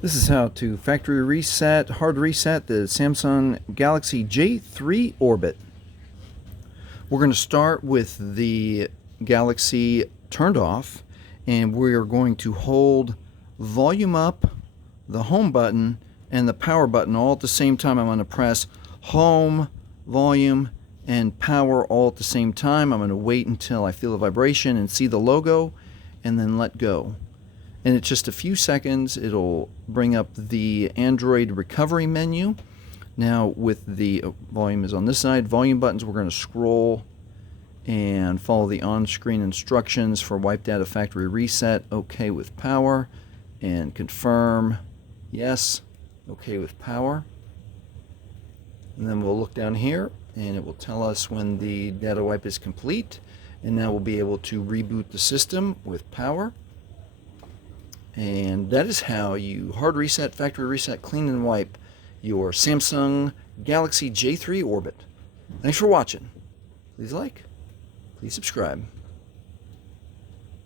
This is how to factory reset, hard reset the Samsung Galaxy J3 Orbit. We're going to start with the Galaxy turned off, and we are going to hold volume up, the home button, and the power button all at the same time. I'm going to press home, volume, and power all at the same time. I'm going to wait until I feel the vibration and see the logo, and then let go. And it's just a few seconds. It'll bring up the Android recovery menu. Now with the volume is on this side, volume buttons, we're going to scroll and follow the on-screen instructions for wipe data factory reset. OK with power, and confirm. Yes. OK with power. And then we'll look down here and it will tell us when the data wipe is complete. And now we'll be able to reboot the system with power. And that is how you hard reset, factory reset, clean and wipe your Samsung Galaxy J3 Orbit. Thanks for watching. Please like, please subscribe.